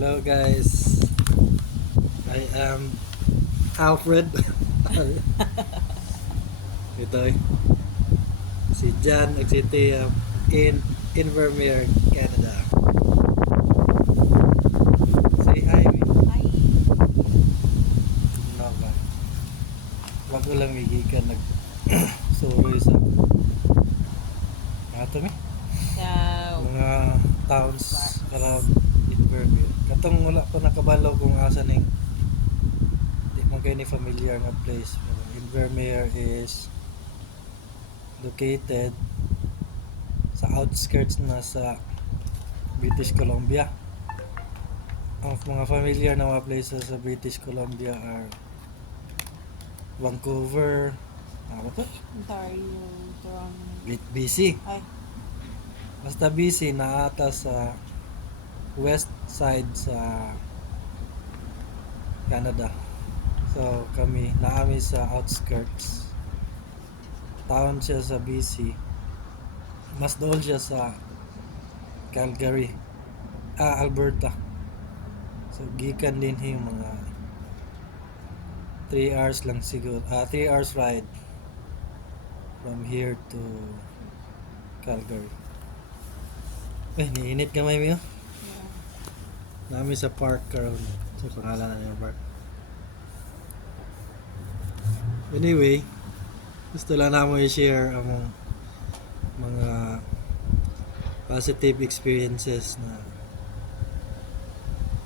Hello guys, I am Alfred. Ito si John City in Invermere, Canada. Say hi. Hi. No ba? Wag ko lang migikan nag sorry sa ato mi So, mga towns around Invermere. Katong wala pa nakabalo kung asa ning di man kayo ni familiar nga place. Pero Invermere is located sa outskirts na sa British Columbia. Ang mga familiar na mga places sa British Columbia are Vancouver, ano ba to? Ontario, Toronto. BC. Ay, Basta BC na ata sa west side sa Canada. So kami naami sa outskirts. Town siya sa BC. Mas dool siya sa Calgary, Alberta. So gikan din yung mga 3 hours lang siguro. 3 hours ride from here to Calgary. Niinit kamay mo. yeah. Nami sa park karon. Sa pangalan na yung park. Anyway, gusto lang na mo i-share ang mga positive experiences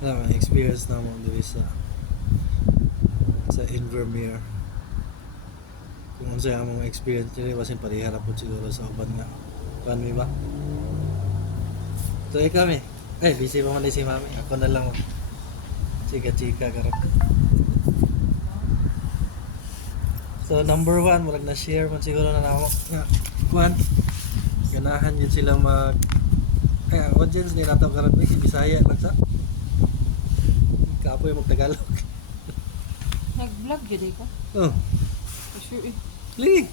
na experience na mo dito sa Invermere. Kung ano sa mga experience nila, basin pariharap po siguro sa uban nga. Paano ba? So, kami. Busy pa man si mami. Ako na lang. Chika-chika karap. So, number 1, walang na-share man siguro na ako. Kuhan, ganahan yun sila ang audience ni nato karap ni Bisaya lang sa. Kapoy mag-Tagalog. Nag-vlog yun ko? Oh, For sure eh. lagi.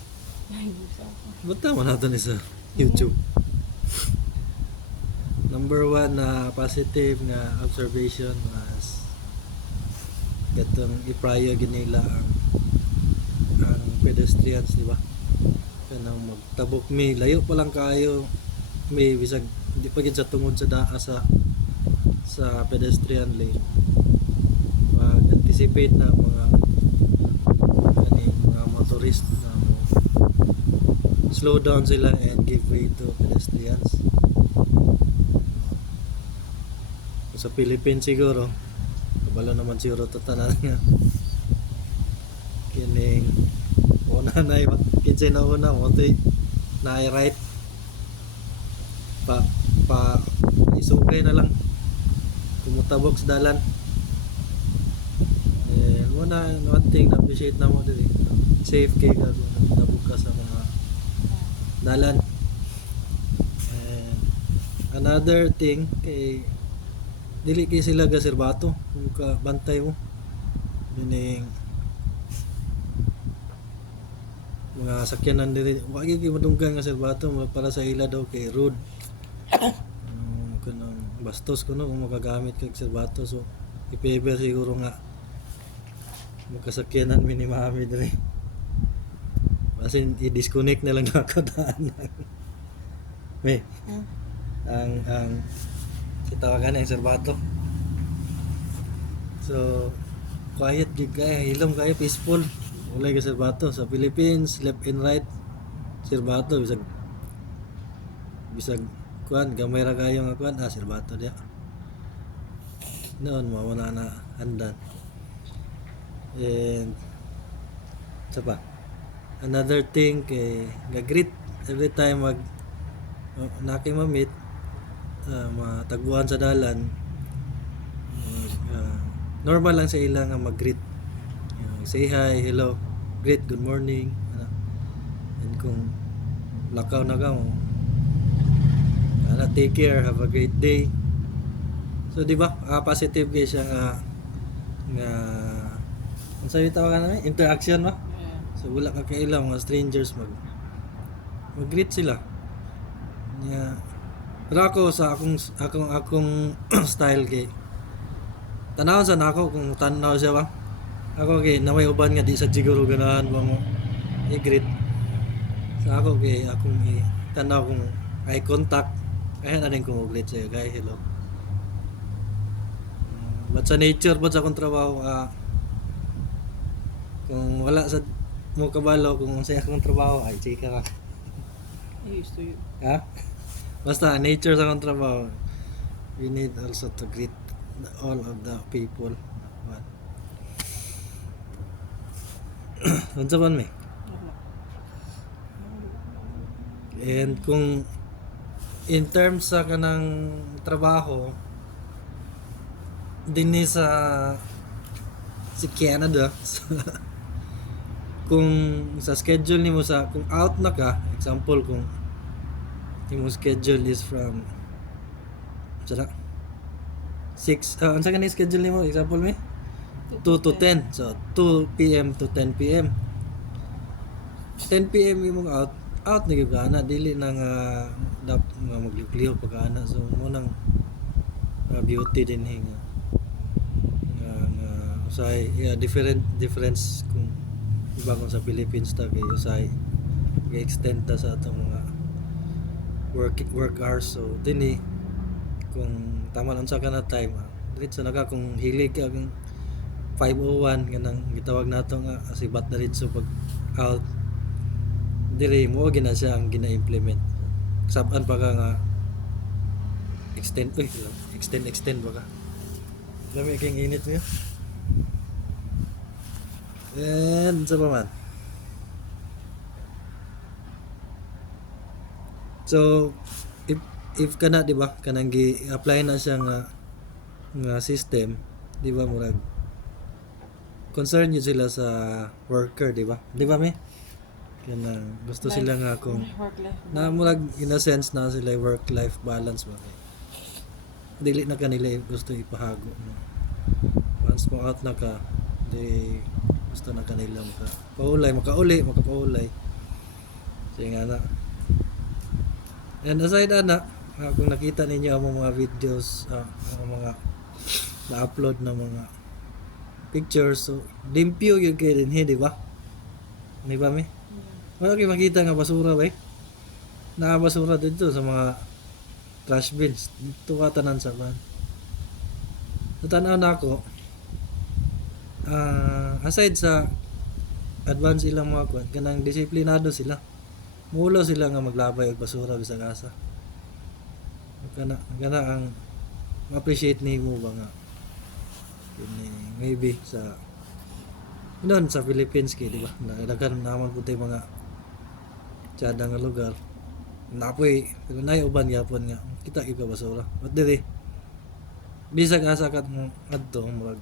Ay, gusto ako. Bata mo natin sa YouTube. Number 1 na positive na observation was gatong iprayo ginila ang pedestrians, di ba? Kanang magtabok mi layo pa lang kayo may bisag di pa gid sa tungod sa daa sa pedestrian lane. Mag-anticipate na mga motorist na slow down sila and give way to pedestrians. Sa Philippines siguro kabalo naman siguro tatanan nga kining una na kinsay na una mo na right pa isugay na lang kumutabok sa dalan muna one thing na appreciate na mo dili safe kay ka tabok ka sa mga dalan. Another thing kay dili kay sila gaserbato kung ka bantay mo dining mga sakyanan diri wa gyud kay madunggan nga serbato para sa ila daw kay rude kanang bastos kuno kung magagamit kag serbato. So i-favor siguro nga magkasakyanan mi ni mami diri basin i-disconnect na lang ako daan may ang kitawagan ang serbato. So quiet gid kay hilom kay peaceful wala ka serbato sa Philippines left and right serbato bisag kuan gamay ra kayo nga kuan serbato dia noon mawala na andan. And sa pa another thing kay gagreet every time naking ma-meet matagbuhan sa dalan normal lang sa ila nga mag-greet, say hi, hello, greet, good morning, and kung lakaw na ka mo take care, have a great day. So di ba positive kay siya nga ang sabi tawagan na interaction ba. Yeah. So wala ka kaila mga strangers mag-greet sila nya. Pero ako sa akong style kay Tanaw sa nako kung tanaw siya ba. Ako kay naway uban nga di sa siguro ganahan ba mo i-greet. Sa ako kay akong tanaw kung eye contact kaya na rin kung greet siya kay hello. But sa nature but sa akong trabaho kung wala sa mo kabalo kung sa akong trabaho ay chika ka. I used to you. Ha? Basta nature sa akong trabaho. We need also to greet all of the people. But, unsa man may? Wala. And kung in terms sa kanang trabaho dinhi sa Canada kung sa schedule nimo sa kung out na ka example kung imong schedule is from sara 6 unsa ka ni schedule nimo example me 2 to 10 so 2 p.m. to 10 p.m. 10 p.m. imong out na gyud ka na dili na nga magliw-liw pa ka na so mo nang beauty din nga usay difference kung iba kung sa Philippines ta kay usay i-extend ta sa atong mga work hours so dinhi kung tama lang sa kana time diretso na ka kung hilig ka kung 501 nga nang gitawag nato nga asibat na diretso pag out diri mo gina siya ang gina-implement saban pa ka nga extend ba ka dami kang init mo and sa pa man so if kana di ba kanang gi-apply na siya nga system di ba murag concern yun sila sa worker di ba me kanang gusto sila nga kung Work life. na murag in a sense na sila work life balance ba kay dili na kanila gusto ipahago no? Once mo out na ka di gusto na kanila makapaulay so nga na and aside na kung nakita ninyo ang mga videos ang mga na-upload na mga pictures so limpyo yung kayo din di ba me wala kayo makita nga basura ba nakabasura dito sa mga trash bins dito ka tanan sa van natanaw na ako aside sa advance ilang mga kwan kanang disiplinado sila mulo sila nga maglabay og basura bisag asa kana ang ma-appreciate nimo ba nga maybe sa noon sa Philippines kay di ba daghan naman puti mga tsada nga lugar napoy pero nay uban gyapon nga kita gyud ka basura but diri bisag asa kat mo adto murag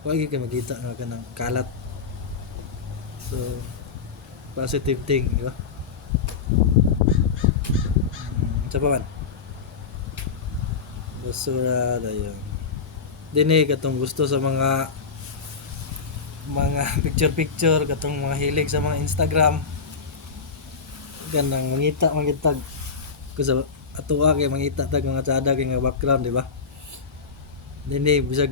wa gyud ka makita nga kanang kalat so positive thing di ba sa pa man basura dayon dinhi katong gusto sa mga picture katong mga hilig sa mga Instagram ganang mangita ko sa atuwa kay mangita tag mga tsada kay nga background di ba dinhi bisag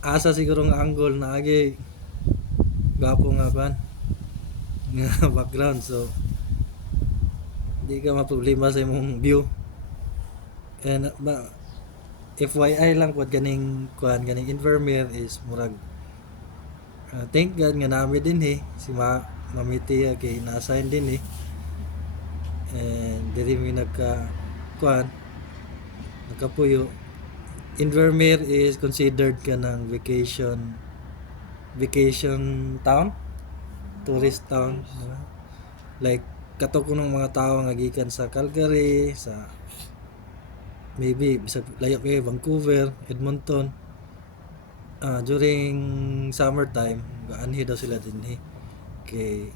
asa siguro nga angle na agi gapo nga pan nga background so di ka maproblema sa imong view and FYI lang pod ganing Invermeer is murag thank God nga nami din si Mamiti kay na-assign din and diri mi nagkapuyo Invermeer is considered kanang vacation town tourist town like kato ko ng mga tao nga gikan sa Calgary sa maybe bisag layo kay Vancouver Edmonton during summertime gaanhi daw sila dinhi kay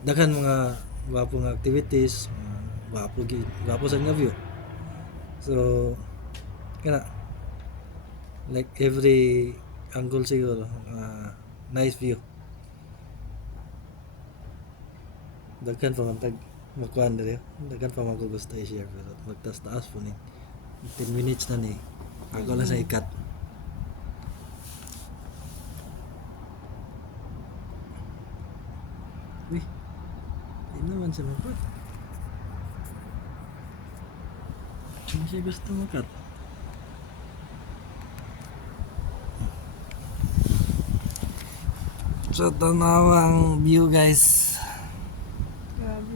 daghan mga gwapo nga activities gwapo sa nga view so kana like every angle siguro nice view daghan pa man tag makuan diri daghan pa magugusto i-share pero magtaas-taas po ni 10 minutes na ni ako lang sa ikat Uy, hindi naman siya makat. Hindi siya gusto makat. Sa tanawang view guys. Grabe.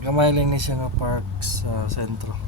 Gamay lang ni siya nga park sa sentro.